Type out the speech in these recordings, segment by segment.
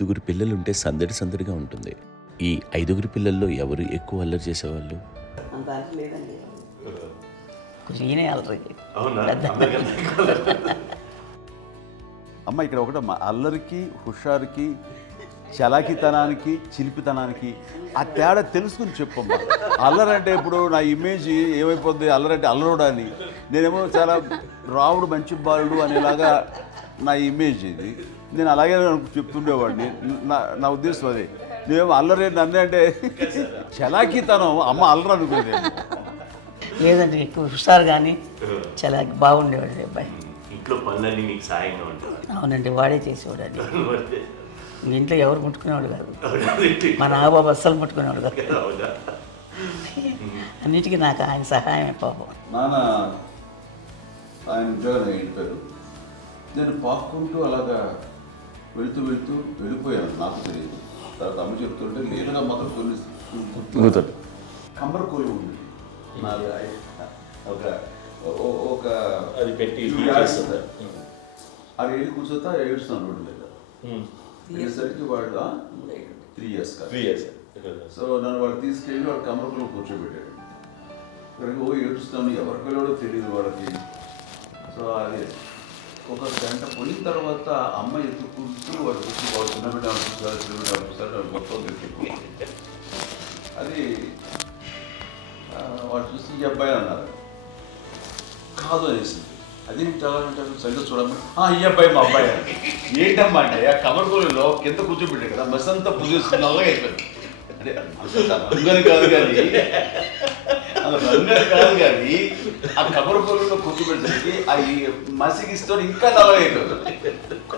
ఐదుగురు పిల్లలుంటే సందడి సందడిగా ఉంటుంది. ఈ ఐదుగురు పిల్లల్లో ఎవరు ఎక్కువ అల్లరి చేసేవాళ్ళు? అంత ఆశ లేదండి. ఈయనే అల్లరి. అమ్మ ఇక్కడ ఒకటమ్మా, అల్లరికి హుషారుకి చలాకితనానికి చిలిపితనానికి ఆ తేడా తెలుసుకుని చెప్పమ్మా. అల్లరి అంటే ఇప్పుడు నా ఇమేజ్ ఏమైపోద్ది, అల్లరి అంటే అల్లరుడు అని, నేనేమో చాలా రావుడు మంచి బాలుడు అనేలాగా నా ఇమేజ్ ఇది. నేను అలాగే చెప్తుండేవాడిని. నా ఉద్దేశం అదే. నేనేమో అల్లరి నన్నే అంటే చలాకితనం అమ్మ అల్లరి అనుకునేది. లేదండి, ఎక్కువ హుషారు కానీ చాలా బాగుండేవాడు అబ్బాయి. ఇంట్లో పనులన్నీ మీకు సాయంగా ఉంటుంది. అవునండి, వాడే చేసేవాడు. అది ఇంట్లో ఎవరు ముట్టుకునేవాడు కాదు. మా నాగబాబు అస్సలు ముట్టుకునేవాడు కాదు. అన్నిటికీ నాకు ఆయన సహాయమే పాపం. నాన్న ఆయన ఉద్యోగం వెళ్ళిపోయారు. నేను పాక్కుంటూ అలాగా వెళుతూ వెళ్ళిపోయాను, నాకు తెలియదు. తర్వాత అమ్మ చెప్తుంటే లేదుగా మాత్రం కొన్ని కమ్మర కోలు ఉంది ఒక అది పెట్టి అది వెళ్ళి కూర్చోతా ఏడుస్తున్నాను రోడ్డు మీద. వెళ్ళేసరికి వాడు 3 years సో నన్ను వాడు తీసుకెళ్ళి వాడు కమ్మరకులో కూర్చోబెట్టాడు. ఇక్కడికి ఏడుస్తాను, ఎవరి పిల్లడో తెలియదు వాళ్ళకి. సో అది ఒక గంట పోయిన తర్వాత అమ్మ ఎత్తుకుంటూ వాడు కూర్చో, వాడు చిన్నబిడ్డ అనిపిస్తారు మొత్తం తెచ్చి అది వాడు చూసి ఈ అబ్బాయి అన్నారు. కాదు అనేసింది. అది అంటారు సరిగ్గా చూడమ్మా, ఈ అబ్బాయి మా అబ్బాయి అని. ఏంటమ్మా అంటే ఆ కమర్గోలులో కింద కూర్చోబెట్టాడు కదా, బస్ అంతా పూజేసుకుని నల్లగా అయిపోయింది. అంటే రంగని కాదు కానీ అలా రంగని కాదు కానీ ఆ కమర్గోలులో కూర్చోబెట్టడానికి ఆ మసిగిస్తూ ఇంకా నల్లగా అయిపోయింది.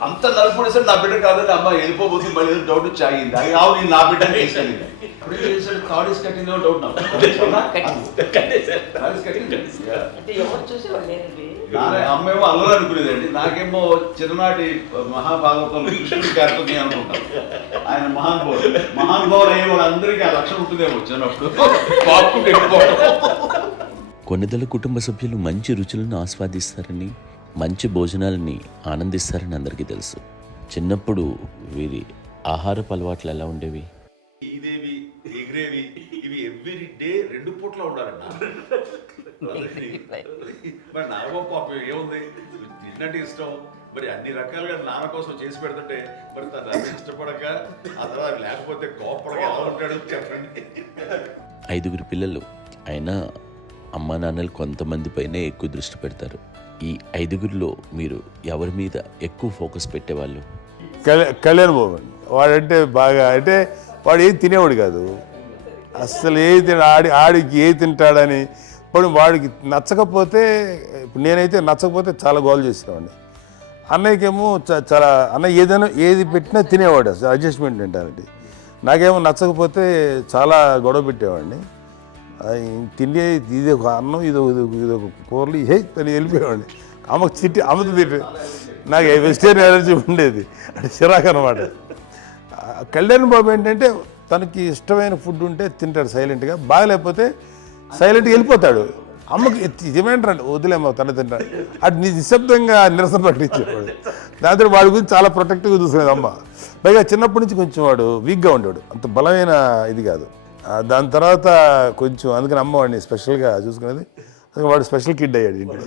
అంత నలుపుడేసరి నా బిడ్డ కాదని అమ్మ వెళ్ళిపోబోతుంది. మళ్ళీ డౌట్ వచ్చి ఆగింది. అది రావు, నేను నా బిడ్డని తీసుకెళ్ళింది. అప్పుడే చేశాడు థాడీస్ కట్టిందో డౌట్ నాకు. అమ్మేమో అల్లరి అనుకునేదండి, నాకేమో చిన్ననాటి మహాభాగవతం కృష్ణుడి క్యారెక్టర్ అనుకుంటాను. ఆయన మహానుభావులు అయ్యే వాళ్ళందరికీ ఆ లక్షణం ఉంటుందేమో చిన్నప్పుడు. కొన్నిదల కుటుంబ సభ్యులు మంచి రుచులను ఆస్వాదిస్తారని, మంచి భోజనాలని ఆనందిస్తారని అందరికీ తెలుసు. చిన్నప్పుడు వీరి ఆహారపు అలవాట్లు ఎలా ఉండేవి? ఇదేవి ఎగిరేవి ఇవి ఎవ్రీ డే 2 పూట్ల ఉండాలంట. మరి నాగబాబు పాపం ఏముంది, తిన్నట్టు ఇష్టం. మరి అన్ని రకాలుగా నాన్న కోసం చేసి పెడుతుంటే మరి తను ఇష్టపడక ఆ తర్వాత లేకపోతే కోపడక ఎలా ఉంటాడు చెప్పండి. 5 పిల్లలు అయినా అమ్మా నాన్నలు కొంతమంది పైనే ఎక్కువ దృష్టి పెడతారు. ఈ 5 మీరు ఎవరి మీద ఎక్కువ ఫోకస్ పెట్టేవాళ్ళు? కళ్యాణ్ బాబు అండి. వాడంటే బాగా, అంటే వాడు ఏది తినేవాడు కాదు అసలు. ఏది ఆడికి ఏది తింటాడని ఇప్పుడు వాడికి నచ్చకపోతే, ఇప్పుడు నేనైతే నచ్చకపోతే చాలా గోల్ చేసేవాడిని. అన్నయ్యకేమో చాలా అన్నయ్య ఏది పెట్టినా తినేవాడు, అసలు అడ్జస్ట్మెంట్ తింటానండి. నాకేమో నచ్చకపోతే చాలా గొడవ పెట్టేవాడిని. తిండి ఇది ఒక అన్నం, ఇది ఒక కూరలు అని వెళ్ళిపోయేవాడిని. అమ్మకు అమ్మతో తిట్టి నాకు వెజిటేరియన్ ఎలర్జీ ఉండేది, అంటే చిరాకు అనమాట. కళ్యాణ్ బాబు ఏంటంటే తనకి ఇష్టమైన ఫుడ్ ఉంటే తింటాడు సైలెంట్గా, బాగలేకపోతే సైలెంట్గా వెళ్ళిపోతాడు. అమ్మకి ఇదేమేంటారండి, వదిలేమో తన తింటాడు. అటు నిశ్శబ్దంగా నిరసన ప్రకటించేవాడు. దాంతో వాడి గురించి చాలా ప్రొటెక్టివ్గా చూసుకునేది అమ్మ. పైగా చిన్నప్పటి నుంచి కొంచెం వాడు వీక్గా ఉండేవాడు, అంత బలమైన ఇది కాదు. దాని తర్వాత కొంచెం అందుకని అమ్మ వాడిని స్పెషల్గా చూసుకునేది. వాడు స్పెషల్ కిడ్ అయ్యాడు ఇంట్లో.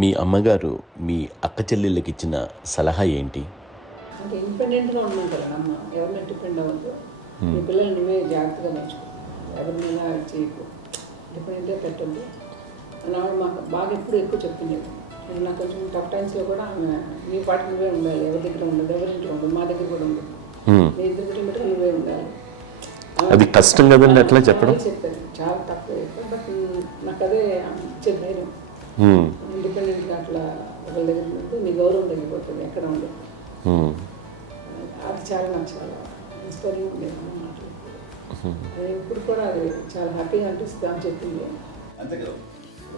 మీ అమ్మగారు మీ అక్క చెల్లెళ్ళకి ఇచ్చిన సలహా ఏంటి? అంటే ఇండిపెండెంట్గా ఉండమంటారు అమ్మ, ఎవరిని డిపెండ్ అవ్వద్దు, మీ పిల్లల్ని నువ్వే జాగ్రత్తగా నేర్చుకో, ఎవరినైనా చేయకు, డిపెండెంట్గా పెట్టద్దు అని ఆవిడ మాకు బాగా ఎప్పుడు ఎక్కువ చెప్తుండేది. నాకు కొంచెం టఫ్ టైమ్స్లో కూడా ఆమె నీ పాటి నువ్వే ఉండాలి, ఎవరి దగ్గర ఉండదు, ఎవరింట్లో ఉండదు, మా దగ్గర కూడా ఉండదు, నీ ఇద్దరి దగ్గర నువ్వే ఉండాలి. అది కష్టం కదండి అట్లా చెప్పడం. చెప్పారు, చాలా తక్కువ చెప్పారు. బట్ నాకు అదే ఇచ్చే ధైర్యం. ఇండిపెండెంట్గా అట్లా ఒకరి దగ్గర ఉంటే నీ గౌరవం తగ్గిపోతుంది, ఎక్కడ ఉండదు. అది చాలా నాకు చాలా ఇన్స్పైరింగ్ ఉండేది అమ్మ మాటలు. అది ఇప్పుడు కూడా అది చాలా హ్యాపీగా అనిపిస్తుంది అని చెప్పింది. అంతే కదా,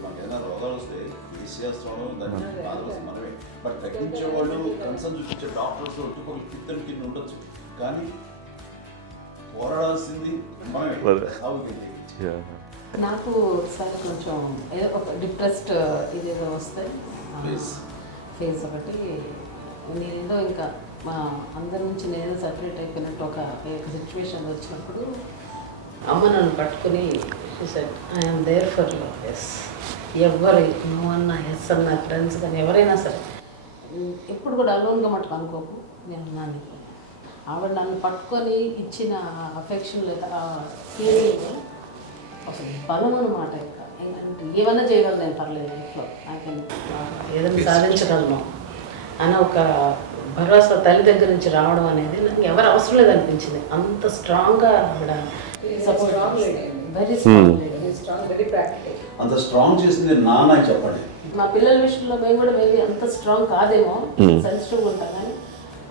మనకి ఏదైనా రోగాలు వస్తే తీసేస్తాను, దాన్ని మనమే. బట్ తగ్గించేవాళ్ళు కన్సర్న్ చూపించే డాక్టర్స్ ఒక్కొక్క కిత్తడి కింద ఉండొచ్చు, కానీ పోరాడాల్సింది మనమే. నాకు సార్ కొంచెం ఏదో ఒక డిప్రెస్డ్ ఇదేదో వస్తాయి ఫేస్ ఒకటి, నేనేదో ఇంకా మా అందరి నుంచి నేను సపరేట్ అయిపోయినట్టు ఒక సిచ్యువేషన్ వచ్చినప్పుడు అమ్మ నన్ను పట్టుకుని I'm there for you yes, ఎవరు నువ్వు అన్నా ఎస్ అన్న ఫ్రెండ్స్ కానీ ఎవరైనా సరే ఎప్పుడు కూడా అలోన్గా మటుకు అనుకోకు, నేను ఉన్నాను. ఆవిడ నన్ను పట్టుకొని ఇచ్చిన అఫెక్షన్ లేదా ఫీలింగ్ అసలు బలం అన్నమాట. ఇంకా ఏమన్నా చేయగలను నేను, పర్లేదు లైఫ్లో నాకు ఏదైనా సాధించగలను అని ఒక భరోసా తల్లి దగ్గర నుంచి రావడం అనేది నాకు ఎవరు అవసరం లేదనిపించింది. అంత స్ట్రాంగ్గా ఆవిడ support, very strong, very practical. అంత స్ట్రాంగ్ చేసింది నాన్న అని చెప్పండి. మా పిల్లల విషయంలో మేము కూడా మేబీ అంత స్ట్రాంగ్ కాదేమో, సెన్సిటివ్గా ఉంటాం, కానీ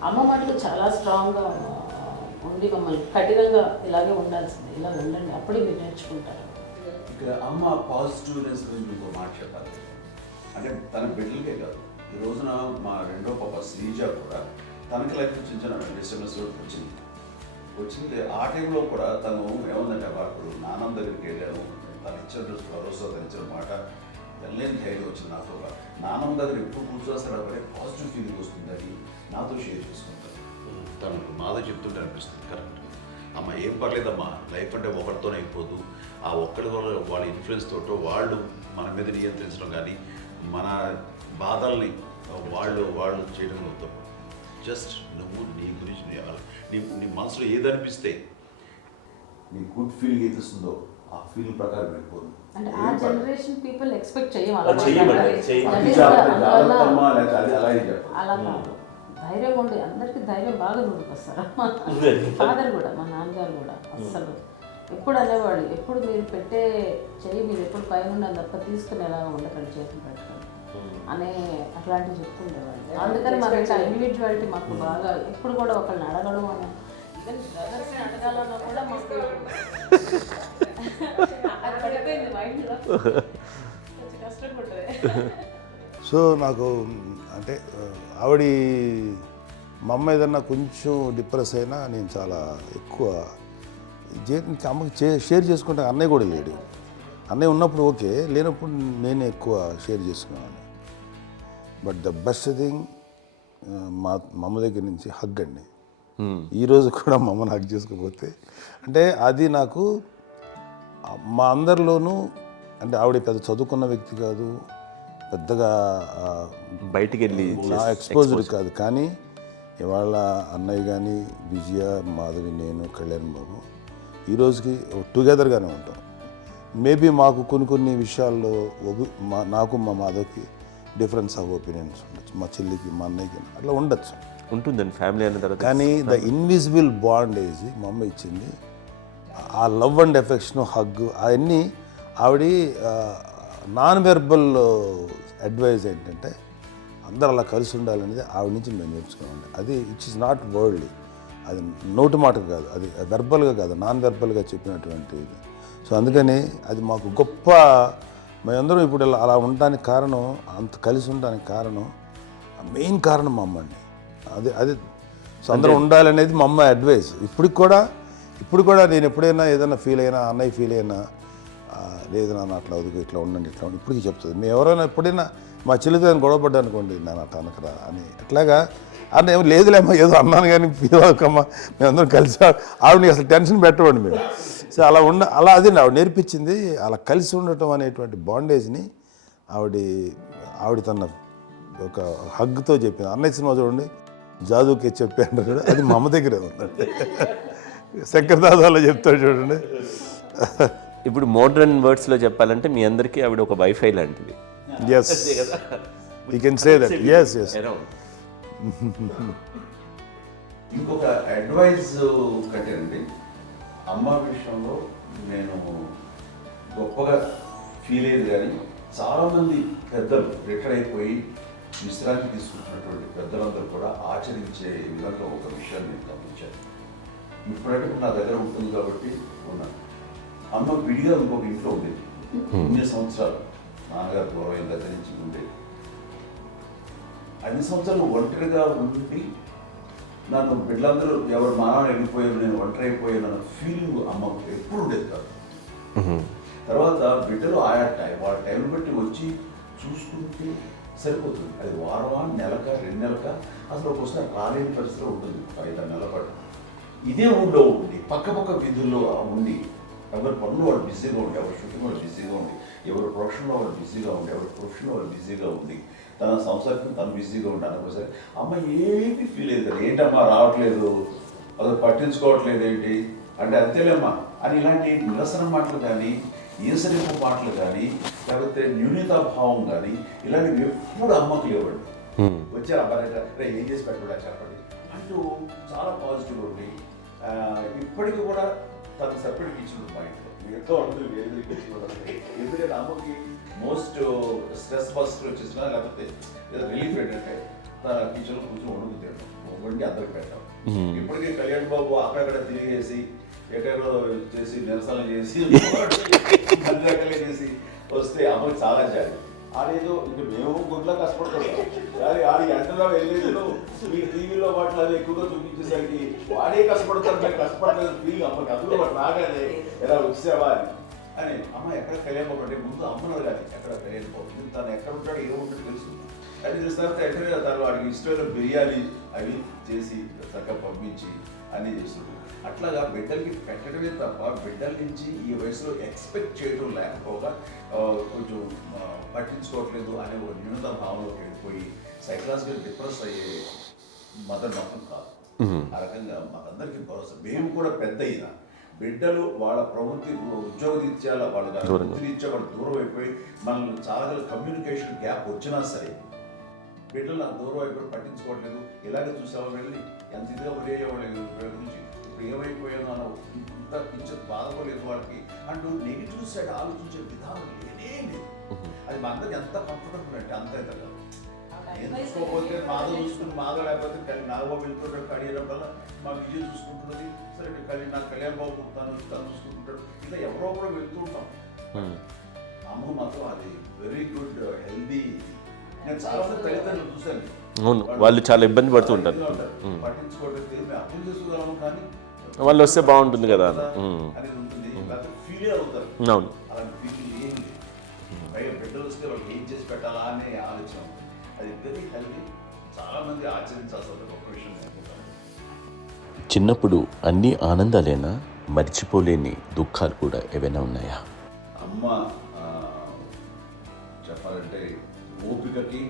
అమ్మ మటుకు చాలా స్ట్రాంగ్గా ఉండి మమ్మల్ని కఠినంగా ఇలాగే ఉండాల్సింది, ఇలా ఉండండి అప్పుడే మీరు నేర్చుకుంటారు. ఇక్కడ అమ్మ పాజిటివ్నెస్ గురించి ఇంకో మాట చెప్పాలి. అంటే తన బిడ్డలకే కాదు, ఈ రోజున మా రెండో పాప శ్రీజ కూడా తనకి లైఫ్ చిన్న SMS వచ్చింది. ఆ టైంలో కూడా తను ఏముందంటే అప్పుడు నాన్న దగ్గరికి వెళ్ళాను, తను ఇచ్చిన భరోసా, తను ఇచ్చిన మాట వెళ్ళలేని ధైర్యం వచ్చింది నాతో. నాన్నమ్మ దగ్గర ఎప్పుడు కూర్చోస్తాడు అప్పుడే పాజిటివ్ ఫీలింగ్ వస్తుందని నాతో షేర్ చేసుకుంటాను. తను మాతో చెప్తుంటే అనిపిస్తుంది కరెక్ట్, అమ్మ ఏం పర్లేదమ్మా, లైఫ్ అంటే ఒకరితోనే అయిపోదు, ఆ ఒక్కరి వల్ల వాళ్ళ ఇన్ఫ్లుయెన్స్ తోటో వాళ్ళు మన మీద నియంత్రించడం కానీ మన బాధల్ని వాళ్ళు చేయడంలో తప్పు. జస్ట్ నువ్వు నీ గురించి నీ మనసులో ఏదనిపిస్తే నీ గుడ్ ఫీలింగ్ ఏది వస్తుందో ఆ ఫీలింగ్ ప్రకారం వెళ్ళిపోదు. అంటే ఆ జనరేషన్ పీపుల్ ఎక్స్పెక్ట్ అలా కాదు, ధైర్యం ఉండి అందరికీ ధైర్యం బాగా నూరుకొస్తారు. ఫాదర్ కూడా, మా నాన్నగారు కూడా అస్సలు ఎప్పుడు అనేవాడు, ఎప్పుడు మీరు పెట్టే చెయ్యి మీరు ఎప్పుడు పైన తప్ప తీసుకుని ఎలా ఉండకండి, చేతులు పెట్టుకొని అనే అట్లాంటివి చెప్తుండేవాళ్ళు. అందుకని మాకు ఇండివిజువాలిటీ మాకు బాగా ఎప్పుడు కూడా ఒకళ్ళని అడగడం అని, ఈవెన్ బ్రదర్స్ని అడగాలన్నా కూడా మాకు అది పడిపోయింది మైండ్లో, కొంచెం కష్టంగా ఉంటుంది. సో నాకు అంటే ఆవిడ మా అమ్మ ఏదన్నా కొంచెం డిప్రెస్ అయినా నేను చాలా ఎక్కువ అమ్మకి షేర్ చేసుకుంటే, అన్నయ్య కూడా లేడు. అన్నయ్య ఉన్నప్పుడు ఓకే, లేనప్పుడు నేనే ఎక్కువ షేర్ చేసుకున్నాను. బట్ ద బెస్ట్ థింగ్ మా అమ్మ దగ్గర నుంచి హగ్ అండి. ఈరోజు కూడా మా అమ్మని హగ్ చేసుకోకపోతే అంటే అది నాకు మా అందరిలోనూ, అంటే ఆవిడ పెద్ద చదువుకున్న వ్యక్తి కాదు, పెద్దగా బయటికి వెళ్ళి నా ఎక్స్పోజర్ కాదు, కానీ ఇవాళ అన్నయ్య కానీ విజయ, మాధవి, నేను, కళ్యాణ్ బాబు ఈ రోజుకి టుగెదర్గానే ఉంటాం. మేబీ మాకు కొన్ని విషయాల్లో నాకు మా మాధవ్కి డిఫరెన్స్ ఆఫ్ ఒపీనియన్స్ ఉండొచ్చు, మా చెల్లికి, మా అన్నయ్యకి అట్లా ఉండొచ్చు, ఉంటుందండి ఫ్యామిలీ అన్న తర్వాత. కానీ ద ఇన్విజిబుల్ బాండేజ్ మా అమ్మ ఇచ్చింది, ఆ లవ్ అండ్ ఎఫెక్షన్, హగ్, అవన్నీ ఆవిడ నాన్ వెర్బల్ అడ్వైజ్ ఏంటంటే అందరూ అలా కలిసి ఉండాలనేది ఆవిడ నుంచి మేము నేర్చుకోవాలి. అది ఇట్స్ ఇస్ నాట్ వర్డ్లీ, అది నోటి మాట కాదు, అది వెర్బల్గా కాదు, నాన్ వెర్బల్గా చెప్పినటువంటి ఇది. సో అందుకని అది మాకు గొప్ప, మేమందరం ఇప్పుడు అలా ఉండడానికి కారణం, అంత కలిసి ఉండడానికి కారణం, మెయిన్ కారణం మా అమ్మ అండి. అది సో అందరూ ఉండాలనేది మా అమ్మ అడ్వైస్. ఇప్పుడు కూడా నేను ఎప్పుడైనా ఏదైనా ఫీల్ అయినా, అన్నయ్య ఫీల్ అయినా, లేదు నాన్న అట్లా వదుకు, ఇట్లా ఉండండి, ఇట్లా ఉండి, ఇప్పటికీ చెప్తుంది. మేము ఎవరైనా ఎప్పుడైనా మా చెల్లితో గొడవపడ్డా అనుకోండి, నేను అట్లా అనకరా అని, ఎట్లాగా అన్న ఏమో లేదులేమ్మా, ఏదో అన్నాను కానీ ఫీల్ అవ్వకమ్మా, మేమందరం కలిసి, ఆవిడని అసలు టెన్షన్ పెట్టవండి మేము. సో అలా అది ఆవిడ నేర్పించింది, అలా కలిసి ఉండటం అనేటువంటి బాండేజ్ని ఆవిడ తన ఒక హగ్తో చెప్పింది. అన్నయ్య సినిమా చూడండి, జాదూకి చెప్పాను కూడా, అది మా అమ్మ దగ్గరే ఉందండి. శంకర్ దాదాలో చెప్తాడు చూడండి. ఇప్పుడు మోడ్రన్ వర్డ్స్లో చెప్పాలంటే మీ అందరికీ ఆవిడ ఒక వైఫై లాంటిది. Yes, you can say that. Yes. ఇంకొక అడ్వైజ్ కట్టండి, అమ్మ విషయంలో నేను గొప్పగా ఫీల్ అయ్యేది, కానీ చాలామంది పెద్దలు రిటైర్ అయిపోయి విశ్రాంతి తీసుకుంటున్నటువంటి పెద్దలందరూ కూడా ఆచరించే విధంగా ఒక విషయాన్ని నేను గమనించాను. ఇప్పుడంటే నా దగ్గర ఉంటుంది కాబట్టి ఉన్నాను. అమ్మ విడిగా ఇంకొక ఇంట్లో ఉండేది, 9 సంవత్సరాలు నాన్నగారు దూరం దగ్గర నుంచి ఉండేది. 5 సంవత్సరాలు ఒంటరిగా ఉండి నన్ను బిడ్డలందరూ ఎవరు మానవుని వెళ్ళిపోయారు, నేను ఒంటరి అయిపోయాను అన్న ఫీలింగ్ అమ్మకు ఎప్పుడు ఉండేది కాదు. తర్వాత బిడ్డలు ఆయా వాళ్ళ టైం బట్టి వచ్చి చూసుకుంటూ సరిపోతుంది. అది వారమా, నెలక, 2 నెలక, అసలు ఒకసారి రాలేని పరిస్థితిలో ఉంటుంది 5-6 నెలల పాటు. ఇదే ఊళ్ళో ఉండి పక్క వీధుల్లో ఉండి ఎవరి పనులు వాళ్ళు బిజీగా ఉండి, ఎవరి షూటింగ్ వాళ్ళు బిజీగా ఉండి, ఎవరి ప్రొఫెషన్లో వాళ్ళు బిజీగా ఉండి, ఎవరి ప్రొఫెషన్లో వాళ్ళు బిజీగా ఉండి, తన సంసారం తను బిజీగా ఉంటాను. ఒకసారి అమ్మ ఏమీ ఫీల్ అయ్యేది కదా, ఏంటమ్మా రావట్లేదు, అసలు పట్టించుకోవట్లేదు ఏంటి అంటే, అంతేలేమ్మా అని ఇలాంటి నిరసన మాటలు కానీ, ఈసరింపు మాటలు కానీ, లేకపోతే న్యూనతాభావం కానీ ఇలాంటివి ఎప్పుడు అమ్మకు లేవండి. వచ్చారు అబ్బాయి ఏం చేసి పెట్టడా చెప్పండి అంటూ చాలా పాజిటివ్ ఉండి ఇప్పటికీ కూడా తను సపరేట్ కిచెన్ మా ఇంట్లో ఎంతో అందరూ వేరే కిచెన్. ఎందుకంటే అమ్మకి మోస్ట్ స్ట్రెస్ బస్టర్ వచ్చేసినా లేకపోతే ఏదో రిలీఫ్ ఏంటంటే తన కిచెన్లో కూర్చొని వండుకుతాడు, వండి అందరికి పెట్టాం. ఇప్పటికీ కళ్యాణ్ బాబు అక్కడక్కడ తిరిగేసి ఎక్కడో చేసి నిరసనలు చేసి అన్ని రకాలు చేసి వస్తే అమ్మకి చాలా జాలి. ఆడేదో ఇంక మేము గుడ్లో కష్టపడుతున్నాం కానీ ఆడి ఎంటలో వెళ్ళేది మీకు టీవీలో వాటిలో అది ఎక్కువగా చూపించేసరికి వాడే కష్టపడతారు, మేము కష్టపడలేదు ఫీల్ అమ్మకి. అందులో వాడు రాగానే ఎలా వచ్చావా అని అమ్మ ఎక్కడ కళ్యాణ్ బాబు అంటే ముందు అమ్మను కానీ ఎక్కడ కళ్యాణ్ బాబు తను ఎక్కడ ఉంటాడు ఏ ఉంటాడు తెలుసు. అది తెలిసిన తర్వాత ఎక్కడ తను వాడికి ఇష్టమైన బిర్యానీ అవి చేసి చక్కగా పంపించి అన్నీ చేస్తున్నాడు. అట్లాగా బిడ్డలకి పెట్టడమే తప్ప బిడ్డల నుంచి ఈ వయసులో ఎక్స్పెక్ట్ చేయడం లేకపోగా కొంచెం పట్టించుకోవట్లేదు అనే ఒక న్యూనత భావనలోకి వెళ్ళిపోయి సైకలాజికల్ డిప్రెస్ అయ్యే మదర్ మాత్రం కాదు. ఆ రకంగా మాకందరికీ భరోసా. మేము కూడా పెద్ద అయినా బిడ్డలు వాళ్ళ ప్రవృత్తి ఉద్యోగరీత్యా వాళ్ళ వృత్తిరీత్యా వాళ్ళు దూరం అయిపోయి మనల్ని చాలా కమ్యూనికేషన్ గ్యాప్ వచ్చినా సరే బిడ్డలు నాకు దూరం అయిపోయి పట్టించుకోవట్లేదు. ఇలాగే చూసావా వెళ్ళి ఎంత ఇదిగా వదిలేవాళ్ళు గురించి ఇప్పుడు ఏమైపోయాను అన్న ఇంత పిచ్చర్ బాధపడలేదు వాళ్ళకి అంటూ నెగిటివ్ సైడ్ ఆలోచించే విధానం లేనే లేదు. అది మా అందరికి ఎంత కంఫర్టబుల్ అంటే అంత అవుతుంది. చూసుకోకపోతే మాధవ్ చూసుకుని మాధవ్ లేకపోతే నాగబాబు వెళ్తుంటాడు కడియడం వల్ల మా విజయ్ చూసుకుంటున్నది సరే నాకు కళ్యాణ్ బాబు తను చూసుకుంటుంటాడు. ఇలా ఎవరో కూడా వెళ్తూ ఉంటాం. అమ్మ మాత్రం అది వెరీ గుడ్ హెల్దీ. నేను చాలా తల్లిదండ్రులు చూశాను, అవును, వాళ్ళు చాలా ఇబ్బంది పడుతూ ఉంటారు. పట్టించుకోవడం మేము అర్థం చేసుకోగలము కానీ వాళ్ళు వస్తే బాగుంటుంది కదా అనేది ఉంటుంది. ఫీల్ అవుతారు. అవును, అలాంటి ఫీలింగ్ ఏం లేదు. పైగా బిడ్డలు వస్తే వాళ్ళకి ఏం చేసి పెట్టాలా అనే ఆలోచన. అది వెరీ హెల్దీ. చాలా మంది ఆచరించాల్సిన ఒక విషయం అనుకుంటాను. చిన్నప్పుడు అన్ని ఆనందాలేనా, మర్చిపోలేని దుఃఖాలు కూడా ఏవైనా ఉన్నాయా? అమ్మ చెప్పాలంటే ఓపికకి,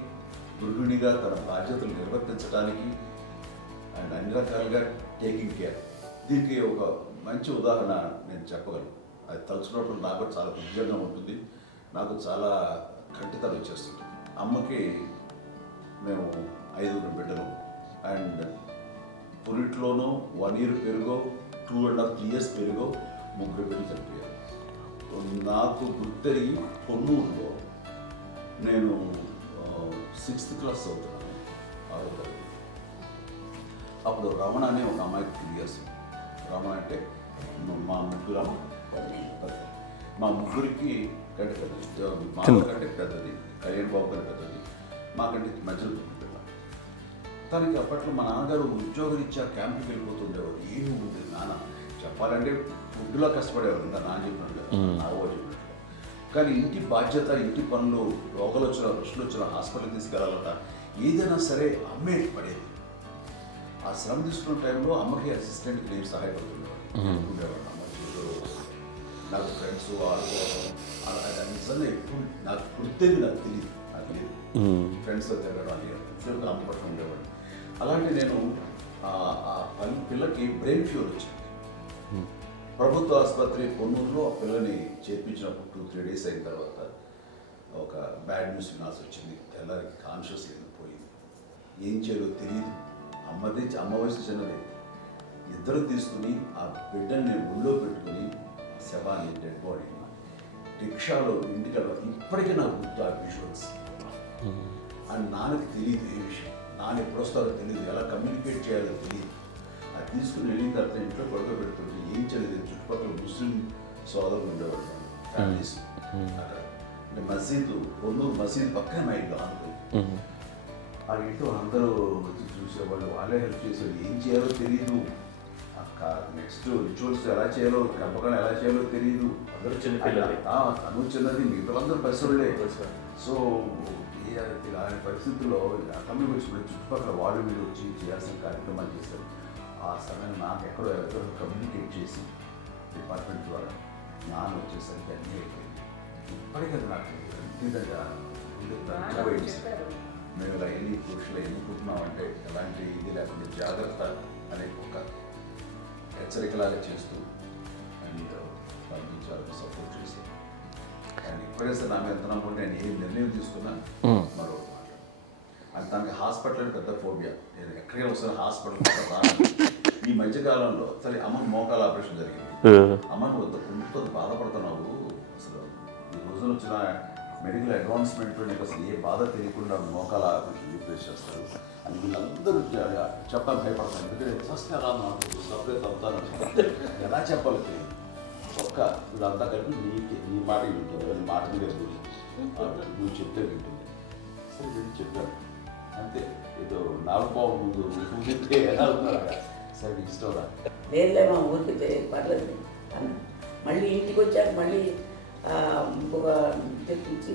గృహిణిగా తన బాధ్యతలు నిర్వర్తించడానికి అండ్ అన్ని రకాలుగా టేకింగ్ కేర్. దీనికి ఒక మంచి ఉదాహరణ నేను చెప్పగలను. అది తలుచుకోవడం నాకు చాలా ఉద్యోగంగా ఉంటుంది, నాకు చాలా కంటితలు వచ్చేస్తుంది. అమ్మకి మేము 5 బిడ్డలు అండ్ పురిట్లోనూ 1 year పెరుగో 2.5 years పెరుగో 3 బిడ్డలు చనిపోయారు. నాకు గుర్తెరిగి పొన్నూరులో నేను 6th class చదువుతున్నాను, 6వ తరగతి. అప్పుడు రమణ అనే ఒక అమ్మాయికి 3 years. రమణ అంటే మా ముగ్గురికి కంటే పెద్దది, మా కంటే పెద్దది, కళ్యాణ్ బాబు కంటే పెద్దది, మాకంటే మధ్యలో పిల్ల. తనకి అప్పట్లో మా నాన్నగారు ఉద్యోగరీత్యా క్యాంప్కి వెళ్ళిపోతుండేవారు. ఏమి ఉండేది నాన్న చెప్పాలంటే ఫుడ్లో కష్టపడేవారు. ఇంకా నాన్న చెప్పినట్టు కదా, నాగో చెప్పినట్టు. కానీ ఇంటి బాధ్యత, ఇంటి పనులు, రోగాలు వచ్చిన రుచులు వచ్చిన హాస్పిటల్కి తీసుకెళ్ళాలట ఏదైనా సరే అమ్మే పడేది. ఆ శ్రమ తీసుకున్న టైంలో అమ్మకి అసిస్టెంట్కి నేను సహాయపడుతుండేవాడు ఉండేవాడు. అమ్మ చూడరు నాకు ఫ్రెండ్స్ ఆడుకోవడం అది నిజంగా ఎప్పుడు నాకు గుర్తేది, నాకు తెలియదు, నాకు లేదు ఫ్రెండ్స్తో తిరగడం అది ఫ్రెండ్స్తో అమ్మ పట్ల ఉండేవాడు. అలాంటి నేను ఆ పిల్లకి బ్రెయిన్ ఫ్యూర్ వచ్చింది. ప్రభుత్వ ఆసుపత్రి పొన్నూరులో ఆ పిల్లని చేర్పించినప్పుడు 2-3 days అయిన తర్వాత ఒక బ్యాడ్ న్యూస్ వినాల్సి వచ్చింది. తెల్లారికి కాన్షియస్ లేదు, పోయింది. ఏం చేయాలో తెలియదు. అమ్మ వయసు చిన్నది. ఇద్దరు తీసుకుని ఆ బిడ్డని నేను ఒళ్ళో పెట్టుకుని శవాన్ని, డెడ్ బాడీని రిక్షాలో ఇంటికి వెళ్ళాలి. ఇప్పటికీ నాకు గుర్తు ఆ విజువల్స్. అండ్ నాన్నకి తెలియదు ఏ విషయం, నాన్న ఎప్పుడు వస్తారో తెలియదు, ఎలా కమ్యూనికేట్ చేయాలో తెలియదు. అది తీసుకుని వెళ్ళిన తర్వాత ఇంట్లో పడుకోబెడుతుంటే ఏం చేయలేదు. చుట్టుపక్కల ముస్లిం సోదరులు ఉండేవాళ్ళు, ఫ్యామిలీస్ అక్కడ. అంటే మసీదు, పొన్నూరు మసీదు పక్కన మా ఇంట్లో అనుకుని ఆ ఇంట్లో అందరూ వచ్చి చూసేవాళ్ళు, వాళ్ళే హెల్ప్ చేసేవాళ్ళు. ఏం చేయాలో తెలియదు. ఆ నెక్స్ట్ రిచువల్స్ ఎలా చేయాలో, పెంపకం ఎలా చేయాలో తెలియదు. అందరూ చిన్న పిల్లలే. తను చిన్నది, మిగతాలందరూ పరిసరులే. సో ఇలాంటి పరిస్థితుల్లో కమ్యూనిటీ వచ్చినప్పుడు చుట్టుపక్కల వాళ్ళు వీళ్ళు వచ్చి చేయాల్సిన కార్యక్రమాలు చేశారు. ఆ సమయం నాకు ఎక్కడో కమ్యూనికేట్ చేసి డిపార్ట్మెంట్ ద్వారా నాన్న వచ్చేసరికి అన్నీ అయిపోయింది. ఇప్పటికీ నాకు మేము ఇలా ఎన్ని పురుషులు ఎన్నుకుంటున్నామంటే ఎలాంటి ఇది లేకుండా జాగ్రత్త అనే ఒక హెచ్చరికలాగా చేస్తూ అండ్ పంపించాలని సపోర్ట్ చేసి అండ్ ఇప్పుడైతే నా మీద ఎంత నమ్ముకుంటే నేను ఏ నిర్ణయం తీసుకున్నా మరో మాట అది తనకి హాస్పిటల్ పెద్ద ఫోబియా. నేను ఎక్కడికి వస్తాను హాస్పిటల్. ఈ మధ్యకాలంలో సరే అమ్మకి మోకాల ఆపరేషన్ జరిగింది. అమ్మను కొంత బాధపడుతున్నావు, అసలు ఈ రోజున వచ్చిన మెడికల్ అడ్వాన్స్మెంట్లో నీకు అసలు ఏ బాధ తెలియకుండా మోకాల ఆపరేషన్ రీప్లేస్ చేస్తారు అని వీళ్ళందరూ చెప్పాలి భయపడతాను. ఎందుకంటే ఫస్ట్ ఎలా నాకు సపరేట్ అవుతాను ఎలా చెప్పాలి తెలియదు. ఒక్క వీళ్ళంతా కలిపి నీ మాట వింటుంది, వాళ్ళ మాట మీద నువ్వు చెప్తే వింటుంది. సరే నేను చెప్పాను అంతే. ఏదో నాలుగు పావు ముందు చెప్తే ఎలా ఉన్నారా సరే ఇష్టం రా లేదులే మా ఊరికి పర్లేదు అన్న. మళ్ళీ ఇంటికి వచ్చాక మళ్ళీ ఇంకొక తెప్పించి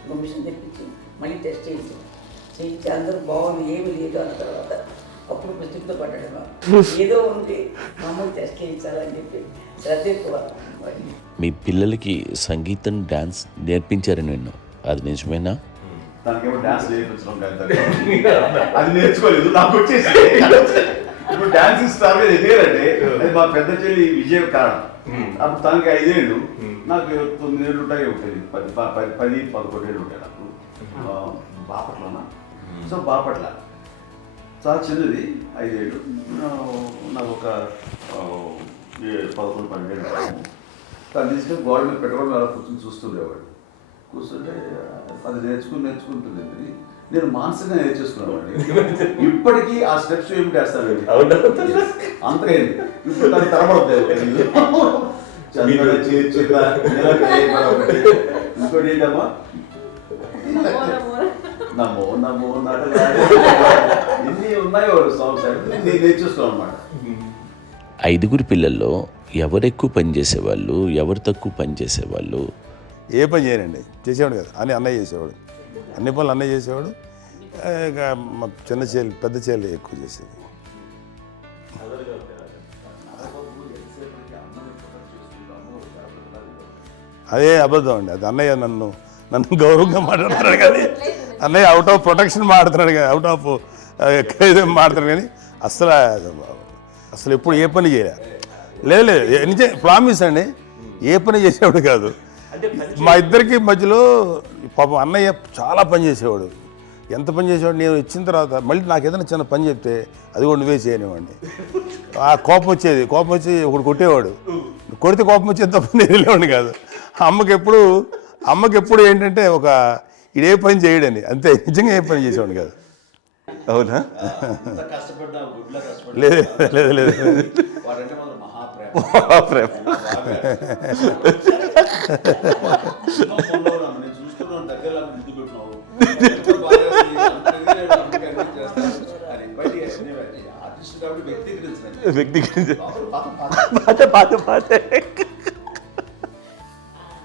ఇంకో మిషన్ తెప్పించి మళ్ళీ టెస్ట్ చేయించి అందరూ బాగుంది ఏమి లేదు అన్న తర్వాత అప్పుడు పుస్తకంతో పడ్డాడు. ఏదో ఉంది మమ్మల్ని టెస్ట్ చేయించాలని చెప్పి శ్రద్ధ ఎక్కువ. మీ పిల్లలకి సంగీతం డాన్స్ నేర్పించారని విన్నాం, అది నిజమేనా? తనకేమో డాన్స్ నేర్పించడం కాదు, అది నేర్చుకోలేదు, నాకు వచ్చేసి ఇప్పుడు డాన్సింగ్ స్టార్ మీద ఎదిగారంటే అది మా పెద్ద చెల్లి విజయం కారణం. అప్పుడు తనకి 5 ఏళ్ళు, నాకు 9 ఏళ్ళు ఉంటాయి, ఉంటుంది 10-11 ఏళ్ళు ఉంటాయి నాకు. బాపట్లనా? సో బాపట్ల చాలా చిన్నది, 5 ఏళ్ళు. నాకు ఒక 11-12 ఏళ్ళు. తను తీసుకొని గోడ మీద పెట్టుకోవడం అలా కూర్చొని చూస్తుండేవాడు. కూర్చుంటే అది నేర్చుకుంటుంది. నేను మానసికంగా నేర్చేసుకున్నాను. ఇప్పటికీ ఆ స్టెప్స్ ఏమిటి వేస్తాను అంతేంది. ఇప్పుడు తను తరబడతాయి ఇంకోటి ఏంటమ్మా నమో నమో ఎన్ని ఉన్నాయో సాంగ్స్ నేను నేర్చేస్తున్నాను అన్నమాట. 5 పిల్లల్లో ఎవరు ఎక్కువ పని చేసేవాళ్ళు, ఎవరు తక్కువ పని చేసేవాళ్ళు? ఏ పని చేయనండి, చేసేవాడు కదా అని అన్నయ్య చేసేవాడు. అన్ని పనులు అన్నయ్య చేసేవాడు. ఇక మా చిన్న చెల్లి పెద్ద చెల్లి ఎక్కువ చేసేది. అదే అబద్ధం అండి, అది అన్నయ్య నన్ను గౌరవంగా మాట్లాడుతున్నాడు కానీ అన్నయ్య అవుట్ ఆఫ్ ప్రొటెక్షన్ మాట్లాడుతున్నాడు కానీ అవుట్ ఆఫ్ మాట్లాడుతున్నాడు కానీ అసలు ఎప్పుడు ఏ పని చేయలే. లేదు ప్రామిస్ అండి, ఏ పని చేసేవాడు కాదు. మా ఇద్దరికి మధ్యలో పాపం అన్నయ్య చాలా పని చేసేవాడు. ఎంత పని చేసేవాడు, నేను ఇచ్చిన తర్వాత మళ్ళీ నాకు ఏదైనా చిన్న పని చెప్తే అది కూడా నువ్వే చేయనివ్వండి. ఆ కోపం వచ్చేది, కోపం వచ్చి ఒకడు కొట్టేవాడు. కొడితే కోపం వచ్చేది తప్ప నేను వెళ్ళేవాడిని కాదు. అమ్మకి ఎప్పుడు ఏంటంటే ఒక ఇదే పని చేయడని, అంతే. నిజంగా ఏ పని చేసేవాడిని కాదు. అవునా? లేదు లేదు లేదు మహాప్రేమ.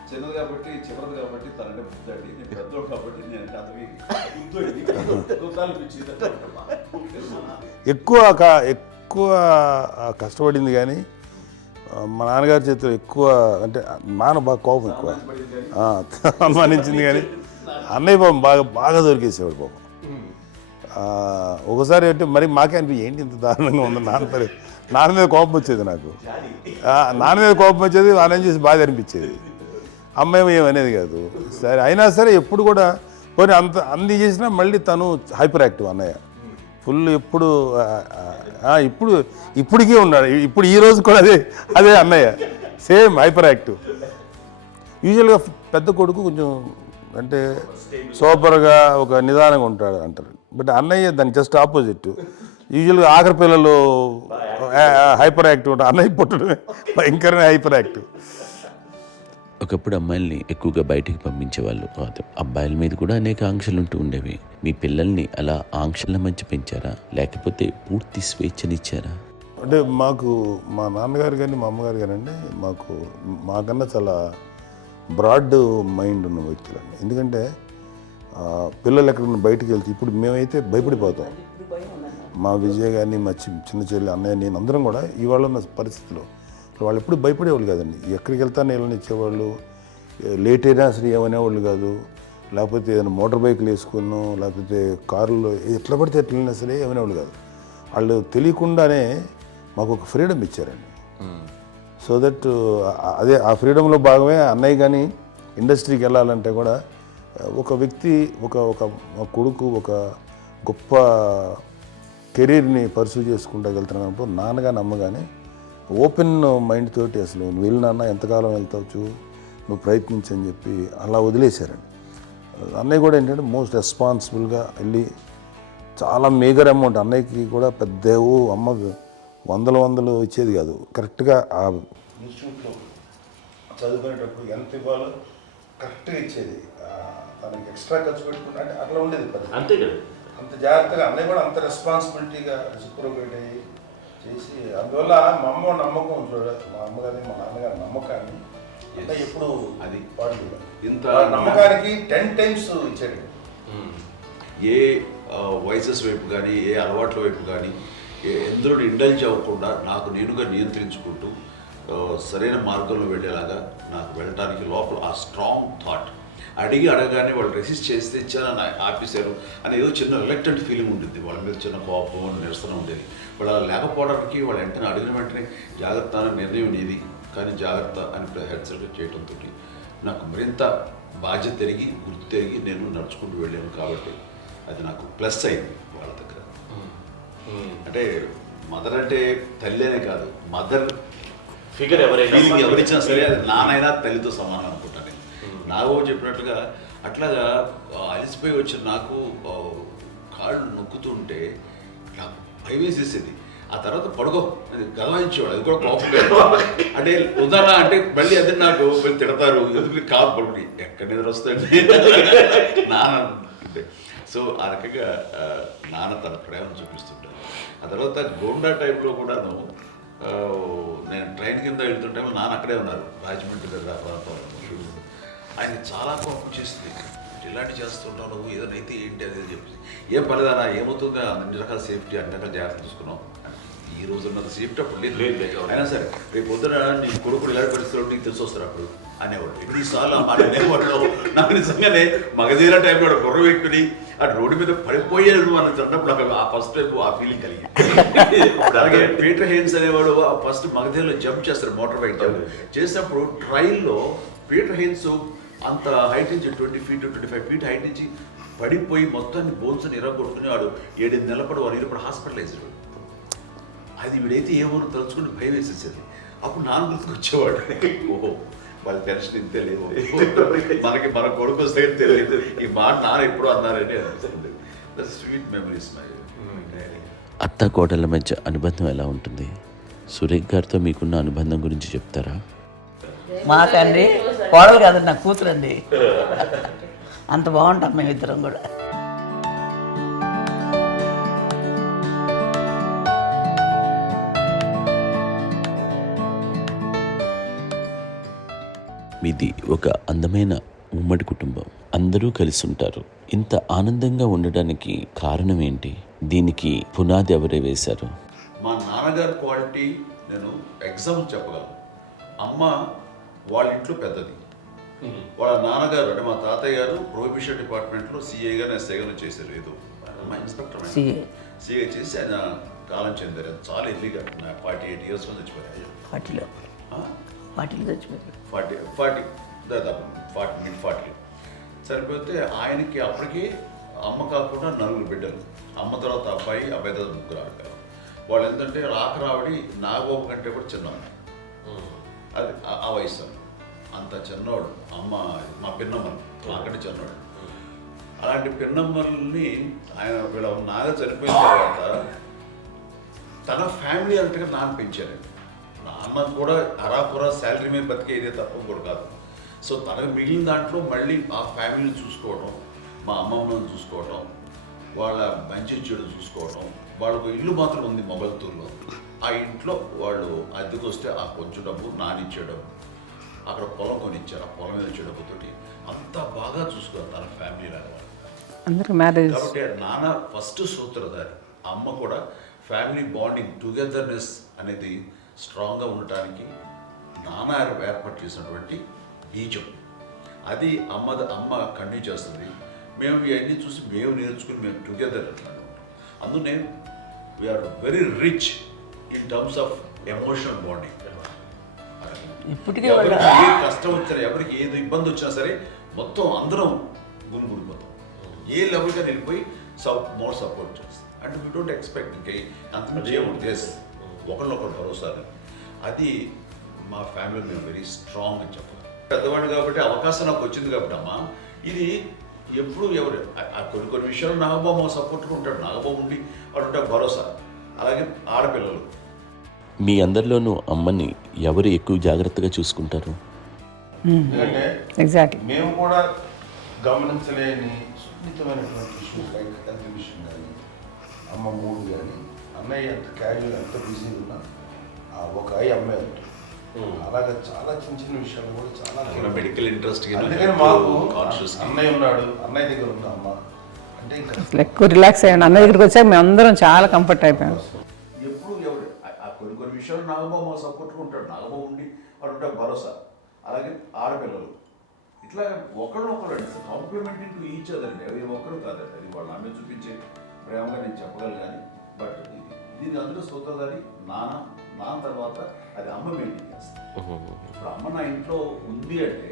చిన్నది కాబట్టి చివరిది కాబట్టి తనంటే బుద్ధండి, నేను పెద్దోడు కాబట్టి నేను ఎక్కువ కష్టపడింది కానీ మా నాన్నగారి చేతిలో ఎక్కువ అంటే నాన్న బాగా కోపం ఎక్కువ అనుమానించింది కానీ అన్నయ్య పాపం బాగా దొరికేసేవాడు పాపం. ఒకసారి అంటే మరి మాకే అనిపి ఏంటి ఇంత దారుణంగా ఉంది నాన్న మీద కోపం వచ్చేది నాకు. నాన్న మీద కోపం వచ్చేది, వాళ్ళని చూసి బాధ అనిపించేది. అమ్మాయి ఏమనేది కాదు. సరే అయినా సరే ఎప్పుడు కూడా పోనీ అన్ని చేసినా మళ్ళీ తను హైపర్ యాక్టివ్ అన్నయ్య ఫుల్. ఇప్పటికీ ఉన్నాడు. ఇప్పుడు ఈ రోజు కూడా అదే అన్నయ్య సేమ్ హైపర్ యాక్టివ్. యూజువల్గా పెద్ద కొడుకు కొంచెం అంటే సూపర్గా ఒక నిదానంగా ఉంటాడు అంటారు. బట్ అన్నయ్య దానికి జస్ట్ ఆపోజిట్. యూజువల్గా ఆఖరి పిల్లలు హైపర్ యాక్టివ్ ఉంటారు, అన్నయ్య పుట్టడమే భయంకరమైన హైపర్ యాక్టివ్. ఒకప్పుడు అమ్మాయిల్ని ఎక్కువగా బయటికి పంపించేవాళ్ళు, అబ్బాయిల మీద కూడా అనేక ఆంక్షలు ఉంటూ ఉండేవి. మీ పిల్లల్ని అలా ఆంక్షల మధ్య పెంచారా, లేకపోతే పూర్తి స్వేచ్ఛనిచ్చారా? అంటే మాకు మా నాన్నగారు కానీ మా అమ్మగారు కానండి మాకన్నా చాలా బ్రాడ్ మైండ్ ఉన్న వ్యక్తులండి. ఎందుకంటే పిల్లలు ఎక్కడన్నా బయటకు వెళ్తే ఇప్పుడు మేమైతే భయపడిపోతాం. ఇప్పుడు భయం ఉందన్న. మా విజయ్ కానీ మా చిన్న చెల్లి అన్నయ్య నేను అందరం కూడా ఇవాళ ఉన్న పరిస్థితిలో వాళ్ళు ఎప్పుడు భయపడేవాళ్ళు కాదండి. ఎక్కడికి వెళ్తాను నీళ్ళని ఇచ్చేవాళ్ళు, లేట్ అయినా అసలు ఏమనేవాళ్ళు కాదు. లేకపోతే ఏదైనా మోటార్ బైక్లు వేసుకున్నాం, లేకపోతే కారులో ఎట్లా పడితే ఎట్లయినా సరే ఏమనేవాళ్ళు కాదు. వాళ్ళు తెలియకుండానే మాకు ఒక ఫ్రీడమ్ ఇచ్చారండి. సో దట్ అదే ఆ ఫ్రీడంలో భాగమే అన్నయ్య కానీ ఇండస్ట్రీకి వెళ్ళాలంటే కూడా ఒక వ్యక్తి ఒక కొడుకు ఒక గొప్ప కెరీర్ని పర్సూ చేసుకుంటూ వెళ్తున్నప్పుడు నాన్నగాని అమ్మగానే ఓపెన్ మైండ్ తోటి అసలు నువ్వు వెళ్ళి నాన్న ఎంతకాలం వెళ్తావు నువ్వు ప్రయత్నించని చెప్పి అలా వదిలేశారండి. అన్నయ్య కూడా ఏంటంటే మోస్ట్ రెస్పాన్సిబుల్గా వెళ్ళి చాలా మేజర్ అమౌంట్ అన్నయ్యకి కూడా పెద్ద అమ్మకు వందలు ఇచ్చేది కాదు. కరెక్ట్గా ఆ ఇన్స్టిట్యూట్లో చదువుకునేటప్పుడు ఎంత ఇవ్వాలో కరెక్ట్గా ఇచ్చేది. తనకి ఎక్స్ట్రా ఖర్చు పెట్టుకుంటే అంటే అట్లా ఉండేది పరిస్థితి. అంతే కదా. అంత జాగ్రత్తగా అన్నయ్య కూడా అంత రెస్పాన్సిబిలిటీగా రెసిప్రోకేట్ అయ్యి చేసి అందువల్ల మా అమ్మ నమ్మకం చూడాలి. మా అమ్మగారి మా నాన్నగారి నమ్మకాన్ని ఎప్పుడు అది పాటు ఇంత నమ్మకానికి 10 times ఇచ్చాడు. ఏ వయసెస్ వైపు కానీ ఏ అలవాట్ల వైపు కానీ ఎందులో ఇండల్జ్ అవ్వకుండా నాకు నేనుగా నియంత్రించుకుంటూ సరైన మార్గంలో వెళ్ళేలాగా నాకు వెళ్ళడానికి లోపల ఆ స్ట్రాంగ్ థాట్ అడగగానే వాళ్ళు రెసిస్ట్ చేస్తే ఇచ్చానని ఆపేశారు అని ఏదో చిన్న రిలక్టెంట్ ఫీలింగ్ ఉంటుంది. వాళ్ళ మీద చిన్న కోపం నిరసన ఉండేది. వాళ్ళు అలా లేకపోవడానికి వాళ్ళు వెంటనే అడిగిన వెంటనే జాగ్రత్త అనే నిర్ణయం ఉండేది. కానీ జాగ్రత్త అని హెచ్చరిక చేయడంతో నాకు మరింత బాధ్యత తిరిగి గుర్తు తిరిగి నేను నడుచుకుంటూ వెళ్ళాను. కాబట్టి అది నాకు ప్లస్ అయింది వాళ్ళ దగ్గర. అంటే మదర్ అంటే తల్లి అనే కాదు, మదర్ ఫిగర్ ఫీలింగ్ ఎవరిచ్చినా సరే అది నానైనా తల్లితో సమానం అనుకుంటాను. నాకు చెప్పినట్లుగా అట్లాగా అలిసిపోయి వచ్చిన నాకు కాళ్ళు నొక్కుతుంటే నాకు భయం వేసేసేది. ఆ తర్వాత పడుకో అది గదవాయించేవాడు. అది కూడా కోపం అంటే ఉదాహరణ అంటే మళ్ళీ అది నాకు తిడతారు ఎందుకు కాదు పడుకుని ఎక్కడ నిద్ర వస్తాయండి నాన్న అంటే. సో ఆ రకంగా నాన్న తన ప్రేమ చూపిస్తుంటాను. ఆ తర్వాత గోండా టైప్లో కూడాను నేను ట్రైన్ కింద వెళ్తుంటే నాన్న అక్కడే ఉన్నారు రాజమండ్రి దగ్గర ప్రాంతంలో. ఆయన చాలా కోపం చేస్తుంది. ఇలాంటి చేస్తుంటావు నువ్వు ఏదైనా అయితే ఏంటి అది చెప్పి ఏం పర్లేదన్నా ఏమవుతుందో అన్ని రకాల సేఫ్టీ అన్ని రకాల జాగ్రత్త చూసుకున్నాం. ఈ రోజు ఉన్నది సేఫ్టీ అప్పుడు లేదు. అయినా సరే రేపు పొద్దున నీ కొడుకులు ఇలాంటి పరిస్థితుల్లో నీకు తెలిసి వస్తారు అప్పుడు అనేవాడు. ఎన్నిసార్లు అనేవాళ్ళు నాకు నిజంగానే మగధీర టైంలో గుర్ర వ్యక్తుని ఆ రోడ్డు మీద పడిపోయాడు అని అన్నప్పుడు నాకు ఆ ఫస్ట్ టైం ఆ ఫీలింగ్ కలిగింది. అలాగే పీటర్ హెయిన్స్ అనేవాడు ఫస్ట్ మగధీరలో జంప్ చేస్తారు, మోటార్ బైక్ జంప్ చేసినప్పుడు ట్రైల్లో పీటర్ హెయిన్స్ అంత హైట్ నుంచి 20 feet 25 feet హైట్ నుంచి పడిపోయి మొత్తాన్ని బోన్స్ని ఎరగొట్టుకుని వాడు 7 నెలలు వాడు ఇరప్పుడు హాస్పిటలైజ్డ్. అది వీడైతే ఏమో తలుచుకుని భయం వేసేసేది. అప్పుడు నాన్న గుర్తుకొచ్చేవాడు. ఓహో వాళ్ళ టెన్షన్ ఇంతే లేదు, మనకి మన కొడుకు వస్తే తెలియదు ఈ మాట నాన్న ఎప్పుడు అన్నారని అనిపిస్తుంది. Sweet memories my. అత్త కోడళ్ళ మధ్య అనుబంధం ఎలా ఉంటుంది? సురేఖ్ గారితో మీకున్న అనుబంధం గురించి చెప్తారా? మాకండి కోడలు కాదండి, నా కూతురండి. అంత బాగుంటాం మేమిద్దరం కూడా. మీది ఒక అందమైన ఉమ్మడి కుటుంబం, అందరూ కలిసి ఉంటారు. ఇంత ఆనందంగా ఉండడానికి కారణం ఏంటి? దీనికి పునాది ఎవరే వేశారు? మా నాన్నగారి క్వాలిటీ నేను ఎగ్జాంపుల్ చెప్పగలను. అమ్మ వాళ్ళ ఇంట్లో పెద్దది. వాళ్ళ నాన్నగారు అంటే మా తాతయ్య గారు ప్రొహిబిషన్ డిపార్ట్మెంట్లో సిఐగా ఎస్ఐగా చేశారు. ఏదో మా ఇన్స్పెక్టర్ సిఐ చేసి ఆయన కాలం చెందారు. చాలా ఎర్లీగా 48 years చచ్చిపోయారు. 40 చచ్చిపోయారు. 40 దాదాపు 40 సరిపోతే ఆయనకి అప్పటికి అమ్మ కాకుండా 4 బిడ్డలు. అమ్మ తర్వాత అబ్బాయి తర్వాత 3 ఆడపిల్లలు. వాళ్ళు ఏంటంటే రాకరావడి నాగోప కంటే కూడా చిన్నవాడు. అది ఆ వయసు అంత చిన్నవాడు. అమ్మ మా పిన్నమ్మలు నాకంటే చిన్నవాడు. అలాంటి పిన్నమ్మల్ని ఆయన వీళ్ళ నాగ చనిపోయిన తర్వాత తన ఫ్యామిలీ అంతగా నాన్న పెంచారు. నాన్న కూడా అరాపురా శాలరీ మీద బతికేదే తప్ప కూడా కాదు. సో తనకు మిగిలిన దాంట్లో మళ్ళీ ఆ ఫ్యామిలీని చూసుకోవడం, మా అమ్మమ్మను చూసుకోవడం, వాళ్ళ మంచి చెడు చూసుకోవడం. వాళ్ళకు ఇల్లు మాత్రం ఉంది మొగల్తూరులో. ఆ ఇంట్లో వాళ్ళు అద్దెకు వస్తే ఆ కొంచెం డబ్బు నానిచ్చే డబ్బు, అక్కడ పొలం కొనిచ్చారు, ఆ పొలం మీద వచ్చే డబ్బుతోటి అంతా బాగా చూసుకోవాలి తన ఫ్యామిలీ లాగా. అందరూ మ్యారేజ్ కాబట్టి నాన్న ఫస్ట్ సూత్రధారి, అమ్మ కూడా ఫ్యామిలీ బాండింగ్ టుగెదర్నెస్ అనేది స్ట్రాంగ్గా ఉండటానికి నాన్న ఏర్పాటు చేసినటువంటి బీజం. అది అమ్మ కంటిన్యూ చేస్తుంది. మేము ఇవన్నీ చూసి మేము నేర్చుకుని మేము టుగెదర్ ఉంటాం. అందునే we're very rich in terms of emotional bonding. ఇప్పటికే ఎవరికి ఏ కష్టం వచ్చినా, ఎవరికి ఏది ఇబ్బంది వచ్చినా సరే మొత్తం అందరం గురిపోతాం. ఏ లెవెల్గా వెళ్ళిపోయి మోర్ సపోర్ట్ చేస్తాం. అండ్ వీ డోంట్ ఎక్స్పెక్ట్ ఇంకా అంతకుమించి ఏముంటుంది. ఒకరినొకరు భరోసా. అది మా ఫ్యామిలీ మేము వెరీ స్ట్రాంగ్ అని చెప్పాలి. పెద్దవాడు కాబట్టి అవకాశం నాకు వచ్చింది కాబట్టి అమ్మ, ఇది ఎప్పుడు ఎవరు కొన్ని విషయాలు నాగబాబు సపోర్ట్గా ఉంటాడు. నాగబాబు ఉండి వాడు ఉంటాడు భరోసా. అలాగే ఆడపిల్లలు మీ అందరిలోనూ అమ్మని ఎవరు ఎక్కువ జాగ్రత్తగా చూసుకుంటారు? ఎందుకంటే ఎగ్జాక్ట్లీ మేము కూడా గమనించలేని సున్నితమైనటువంటి ఇష్యూస్ లైక్ హెల్త్ విషయం కానీ, అమ్మ మూడు కానీ, అన్నయ్య ఎంత క్యాజువల్ ఎంత బిజీ ఉన్నా ఒక అమ్మాయి ఉంటుంది. అలాగే చాలా చిన్న చిన్న విషయాలు కూడా చాలా మెడికల్ ఇంట్రెస్ట్. అందుకని మాకు అన్నయ్య ఉన్నాడు, అన్నయ్య దగ్గర ఉంది అమ్మ అంటే ఇంకా ఎక్కువ రిలాక్స్ అయ్యాను. అన్న దగ్గరికి వచ్చాక మేము అందరం చాలా కంఫర్ట్ అయిపోయాం. ఎప్పుడు ఎవరు కొన్ని విషయాలు నాగబాబు సపోర్ట్గా ఉంటాడు. నాగబాబు ఉండి వాడు ఉంటాడు భరోసా. అలాగే ఆడపిల్లలు ఇట్లా ఒకళ్ళొకరు కాంప్లిమెంటింగ్ టు ఈచ్ అదర్ అండి. అవి ఒక్కరు కాదండి, అది వాళ్ళ ఆమె చూపించే ప్రేమగా నేను చెప్పగలను. కానీ బట్ దీని అందులో సూత్రధారి నాన్న తర్వాత అది అమ్మ మెయింటైన్ చేస్తుంది. ఇప్పుడు అమ్మ నా ఇంట్లో ఉంది అంటే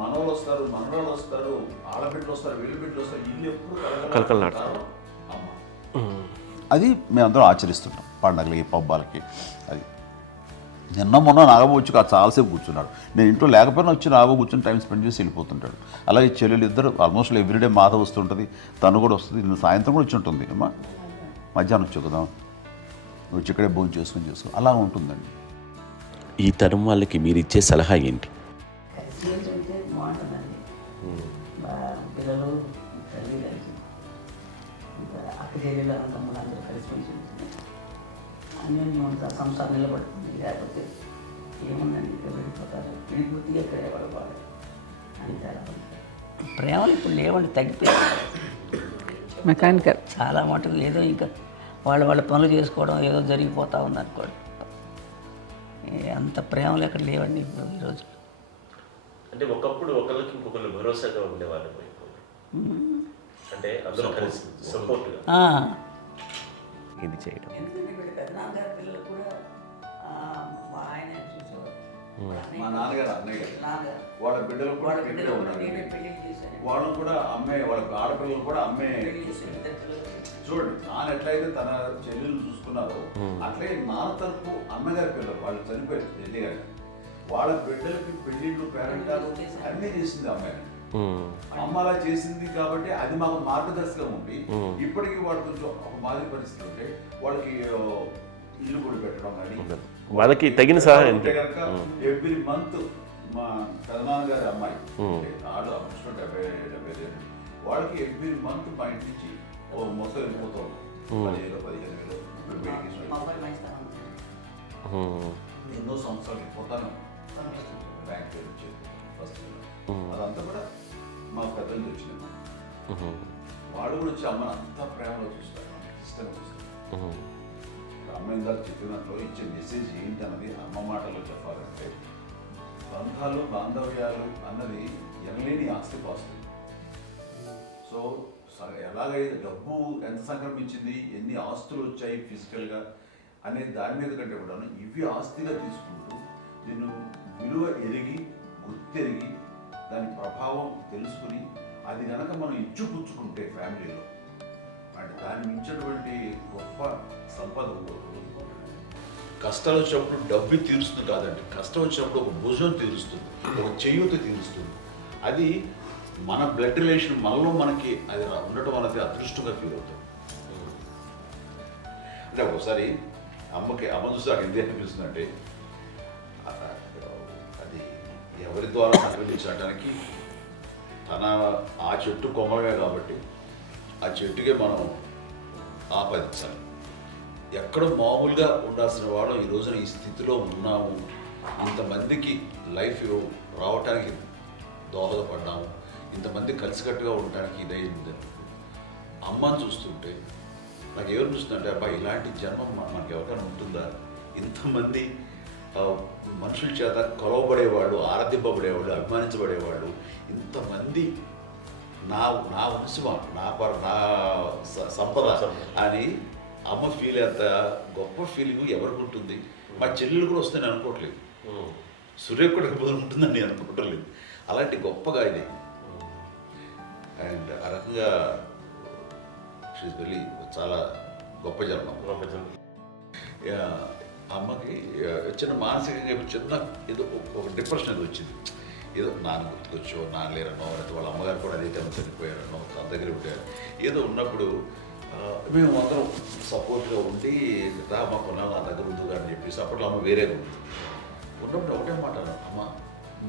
మనవాళ్ళు వస్తారు, మనవాళ్ళు వస్తారు, ఆడబిడ్డలు వస్తారు, వీళ్ళబిడ్డలు వస్తారు, ఇల్లు ఎప్పుడు కలకలాడతారు అమ్మ. అది మేమందరం ఆచరిస్తుంటాం పండగలకి, పబ్బాలకి. అది నిన్న మొన్న నాగబాబు వచ్చి చాలాసేపు కూర్చున్నాడు. నేను ఇంట్లో లేకపోయినా వచ్చి నాగబాబు కూర్చొని టైం స్పెండ్ చేసి వెళ్ళిపోతుంటాడు. అలాగే చెల్లెలు ఇద్దరు ఆల్మోస్ట్ ఎవ్రీడే మాత వస్తుంటుంది, తను కూడా వస్తుంది. నిన్న సాయంత్రం కూడా వచ్చి ఉంటుంది. అమ్మా మధ్యాహ్నం వచ్చి కదా వచ్చి ఇక్కడే భోజనం చేసుకో అలా ఉంటుందండి. ఈ తరం వాళ్ళకి మీరు ఇచ్చే సలహా ఏంటి? కలిసి ఉంటే బాగుంటుందండి. పిల్లలు తల్లి కలిసి అక్క చెల్లెలు తమ్ముడు అందరూ కలిసిమెలిసి ఉంటుంది. అన్యోన్యం ఉంటుంది, సంసారం నిలబడుతుంది. లేకపోతే ఏముందండి ఇక్కడ వెళ్ళిపోతారు, విడిపోతే ఎక్కడే పడవాలి అంతే. ప్రేమలు ఇప్పుడు లేవండి, తగ్గిపోయాయి. మెకానికల్ చాలా మటుకు ఏదో ఇంకా వాళ్ళ పనులు చేసుకోవడం ఏదో జరిగిపోతూ ఉంది అనుకోండి. అంత ప్రేమలు ఎక్కడ లేవండి ఇప్పుడు ఈరోజు. అంటే ఒకప్పుడు ఒకరికి ఇంకొకరు భరోసాగా ఉండేవాళ్ళు. అంటే అందరూ కలిసి సపోర్ట్గా ఇది చేయడం. ఎందుకంటే వీళ్ళ పెద్దనాన్నగారి పిల్లలు కూడా ఆయన చూసేవారు. మా నాన్నగారు అన్నయ్య గారు నాన్నగారు వాళ్ళ బిడ్డలు కూడా వాళ్ళ ఇక్కడే బిడ్డలు కూడా ఉన్నారు. నేనే పెళ్లి చేశాను. వాళ్ళని కూడా అమ్మాయి, వాళ్ళ ఆడపిల్లలు కూడా అమ్మాయి. పెళ్లి చేశాను ఇద్దరు పిల్లలు. చూడండి, నాన్న ఎట్లయితే తన చెల్లెలు చూసుకున్నారో అట్లే నాన్న తరపు అమ్మగారి పిల్లలు వాళ్ళు చనిపోయారు చెల్లి గారి, వాళ్ళ బిడ్డలకి పెళ్లిళ్ళు, పేరెంటాలు అన్నీ చేసింది అమ్మాయి. అమ్మ అలా చేసింది కాబట్టి అది మాకు మార్గదర్శకం ఉంది. ఇప్పటికీ వాళ్ళు కొంచెం ఒక మాదిరి పరిస్థితి ఉంటే వాళ్ళకి ఇల్లు కూడా పెట్టడం కానీ వాళ్ళకి తగిన సహాయం అంటే కనుక ఎవ్రీ మంత్ మా పెదనాన్నగారి అమ్మాయి వాళ్ళు అప్పుడు 70 వాళ్ళకి ఎవ్రీ మంత్ మా ఇంటి నుంచి మొత్తం వెళ్ళిపోతాం 15,000 మా అబ్బాయి మంచితనం ఎన్నో సంవత్సరాలు వెళ్ళిపోతాను. బ్యాంక్ వచ్చేది ఫస్ట్ అదంతా కూడా మా పెద్దలు వచ్చింది. వాళ్ళు కూడా వచ్చి అమ్మని అంతా ప్రేమలో చూస్తారు, ఇష్టంగా చూస్తారు. అమ్మ ఇందాక చెప్పినట్లు ఇచ్చే మెసేజ్ ఏంటి అన్నది అమ్మ మాటలో చెప్పాలంటే బంధాలు, బాంధవ్యాలు అన్నది ఎనలేని ఆస్తిపాస్తులు. సో ఎలాగైతే డబ్బు ఎంత సంక్రమించింది, ఎన్ని ఆస్తులు వచ్చాయి ఫిజికల్గా అనే దాని మీద కంటే కూడా ఇవి ఆస్తిగా తీసుకుంటూ దీన్ని విలువ ఎరిగి, గుర్తెరిగి, దాని ప్రభావం తెలుసుకుని అది కనుక మనం ఇచ్చిపుచ్చుకుంటే ఫ్యామిలీలో అంటే దాన్ని మించినటువంటి గొప్ప సంపద ఉండదు. కష్టాలు వచ్చినప్పుడు డబ్బు తీరుస్తుంది కాదండి, కష్టం వచ్చినప్పుడు ఒక భుజం తీరుస్తుంది, ఒక చేయూత తీరుస్తుంది. అది మన బ్లడ్ రిలేషన్ మనలో మనకి అది ఉండటం అనేది అదృష్టంగా ఫీల్ అవుతాం. అంటే ఒకసారి అమ్మ చూసి నాకు ఎందుకు అనిపిస్తుంది అంటే అది ఎవరి ద్వారా సంక్రమించడానికి తన ఆ చెట్టు కొమ్మలమే కాబట్టి ఆ చెట్టుకే మనం ఆపాదించాలి. ఎక్కడో మామూలుగా ఉండాల్సిన వాళ్ళు ఈ రోజున ఈ స్థితిలో ఉన్నాము, ఇంతమందికి లైఫ్ రావటానికి దోహదపడ్డాము, ఇంతమంది కలిసికట్టుగా ఉండటానికి ఇదైంది. అమ్మని చూస్తుంటే నాకు ఎవరు చూస్తుందంటే అబ్బా ఇలాంటి జన్మం మనకి ఎవరికైనా ఉంటుందా, ఇంతమంది మనుషుల చేత కొలవబడేవాళ్ళు, ఆరాధింపబడేవాళ్ళు, అభిమానించబడేవాళ్ళు, ఇంతమంది నా నా వంశం, నా సంపద అని అమ్మ ఫీల్ అంత గొప్ప ఫీలింగ్ ఎవరికి ఉంటుంది. మా చెల్లెలు కూడా వస్తే నేను అనుకోవట్లేదు, సూర్య కూడా ఉంటుందని నేను అనుకోవట్లేదు. అలాంటి గొప్పగా ఇది. అండ్ ఆ రకంగా షీఈ్ వెరీ చాలా గొప్ప జన్మ. అమ్మకి చిన్న మానసికంగా చిన్న ఏదో ఒక డిప్రెషన్ అది వచ్చింది. ఏదో నాన్న గుర్తుకొచ్చో, నాన్న లేరనో, లేకపోతే వాళ్ళ అమ్మగారు కూడా అదే టైం చనిపోయారనో, తన దగ్గర ఉంటారు ఏదో ఉన్నప్పుడు మేము అందరం సపోర్ట్గా ఉండి మా కొన్నాళ్ళు నా దగ్గర ఉందిగా అని చెప్పేసి అప్పట్లో అమ్మ వేరేగా ఉంది. ఉన్నప్పుడు ఒకటే మాట అన్నాను, అమ్మ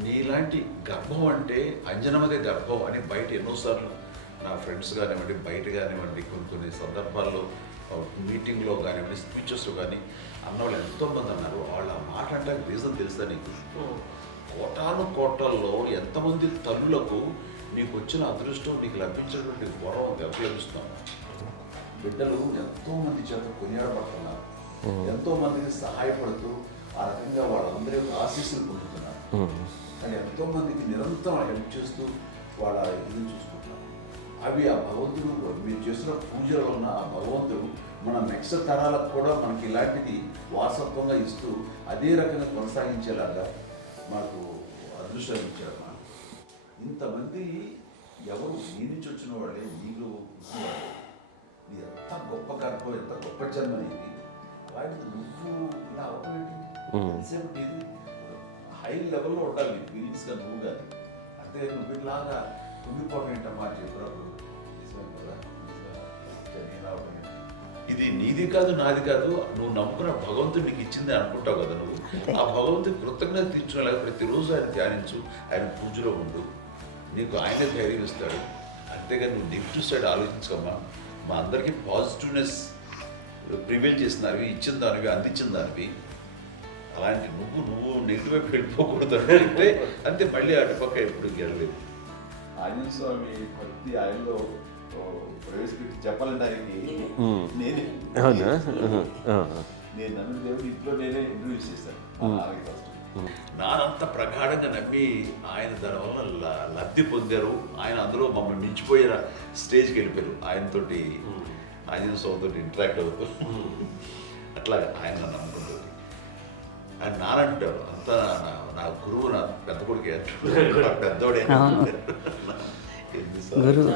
నీలాంటి గర్భం అంటే అంజనమదే గర్భం అని బయట ఎన్నోసార్లు నా ఫ్రెండ్స్ కానివ్వండి, బయట కానివ్వండి, కొన్ని సందర్భాల్లో మీటింగ్లో కానివ్వండి, స్పీచెస్లో కానీ అన్నవాళ్ళు ఎంతోమంది అన్నారు. వాళ్ళు ఆ మాట అంటే రీజన్ తెలుసా నీకు? కోటాను కోటల్లో ఎంతమంది తల్లులకు నీకు వచ్చిన అదృష్టం, నీకు లభించినటువంటి గౌరవం ఎవరు లభిస్తున్నావు? బిడ్డలు ఎంతోమంది చేత కొనియాడబడుతున్నారు, ఎంతోమందికి సహాయపడుతూ ఆ రకంగా వాళ్ళందరి యొక్క ఆశీస్సులు పొందుతున్నారు. కానీ ఎంతోమందికి నిరంతరం హెల్ప్ చేస్తూ వాళ్ళ ఇది చూసుకుంటున్నారు. అవి ఆ భగవంతుడు మీరు చేస్తున్న పూజలో ఉన్న ఆ భగవంతుడు మన నెక్స్ట్ తరాలకు కూడా మనకి ఇలాంటిది వారసత్వంగా ఇస్తూ అదే రకంగా కొనసాగించేలాగా మాకు అదృష్టాన్ని ఇచ్చారు. ఇంతమంది ఎవరు నీ నుంచి వచ్చిన వాళ్ళే, నీకు నీ ఎంత గొప్ప గర్భం, ఎంత గొప్ప జన్మ నీది. అలాంటిది నువ్వు ఇలా అవటమేంటి? ఇది హై లెవెల్లో ఉండాలి నీ ఫీలింగ్స్గా నువ్వు కానీ. అంతే నువ్వు ఇలాగా కుంగిపోవడం ఏంటమ్మా చెప్పినప్పుడు ఇది నీది కాదు, నాది కాదు, నువ్వు నమ్ముకున్న భగవంతుడు నీకు ఇచ్చింది అనుకుంటావు కదా. నువ్వు ఆ భగవంతుడి కృతజ్ఞత తీర్చుకోలేక ప్రతిరోజు ఆయన ధ్యానించు, ఆయన పూజలో ఉండు, నీకు ఆయనే ధైర్యం ఇస్తాడు. అంతేగాని నువ్వు నెగిటివ్ సైడ్ ఆలోచించుకోమ్మా. మా అందరికీ పాజిటివ్నెస్ ప్రివైల్ చేసిన దానివి, ఇచ్చిన దానివి, అందించిన దానివి. అలాంటి నువ్వు నెగిటివ్ వైపు వెళ్ళిపోకూడదు అంటే అంతే. మళ్ళీ అటుపక్క ఎప్పుడు గెలలేదు. ఆంజనేయ స్వామి భక్తి ఆయనలో ప్రవేశపెట్టి చెప్పాలడానికి నేనే నేను నన్ను దేవుడు ఇంట్లో నేనే ఇంట్రడ్యూస్ చేశాను. నానంత ప్రగాఢంగా నమ్మి ఆయన దానివల్ల లబ్ధి పొందారు. ఆయన అందులో మమ్మల్ని మించిపోయే స్టేజ్కి వెళ్ళిపోయారు. ఆయనతోటి ఆంజనేయ స్వామితో ఇంటరాక్ట్ అవుతూ అట్లా ఆయన నన్ను నమ్ముకుంటుంది. ఆయన నానంటారు అంతా నా గురువు, నా పెద్ద కొడుకు పెద్దోడే. గురువు